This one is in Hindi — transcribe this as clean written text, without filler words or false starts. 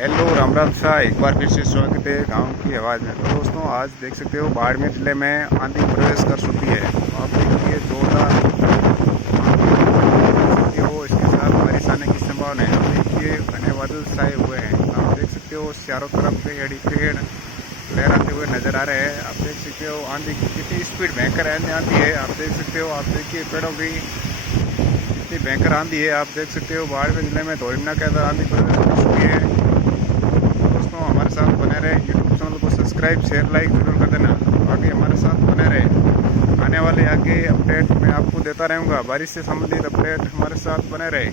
हेलो राम राम शाह, एक बार फिर से स्वागत है गांव की आवाज़ में। तो दोस्तों, आज देख सकते हो बाड़मेर जिले में आंधी प्रवेश कर चुकी है। तो आप देखिए जोरदार हो, इसके साथ बारिश आने की संभावना है। आप देखिए घने बादल छाए हुए हैं। आप देख सकते हो चारों तरफ पेड़ ही पेड़ लहराते हुए नजर आ रहे हैं। आप देख सकते हो आंधी की कितनी स्पीड भयंकर आंधी है। आप देख सकते हो, आप देखिए पेड़ों की कितनी भयंकर आंधी है। आप देख सकते हो बाड़मेर जिले में धोरीमना के अंदर आंधी प्रवेश कर चुकी है। दोस्तों, हमारे साथ बने रहे, यूट्यूब चैनल को सब्सक्राइब शेयर लाइक जरूर कर देना। आगे हमारे साथ बने रहे, आने वाले आगे अपडेट मैं आपको देता रहूँगा। बारिश से संबंधित अपडेट हमारे साथ बने रहे।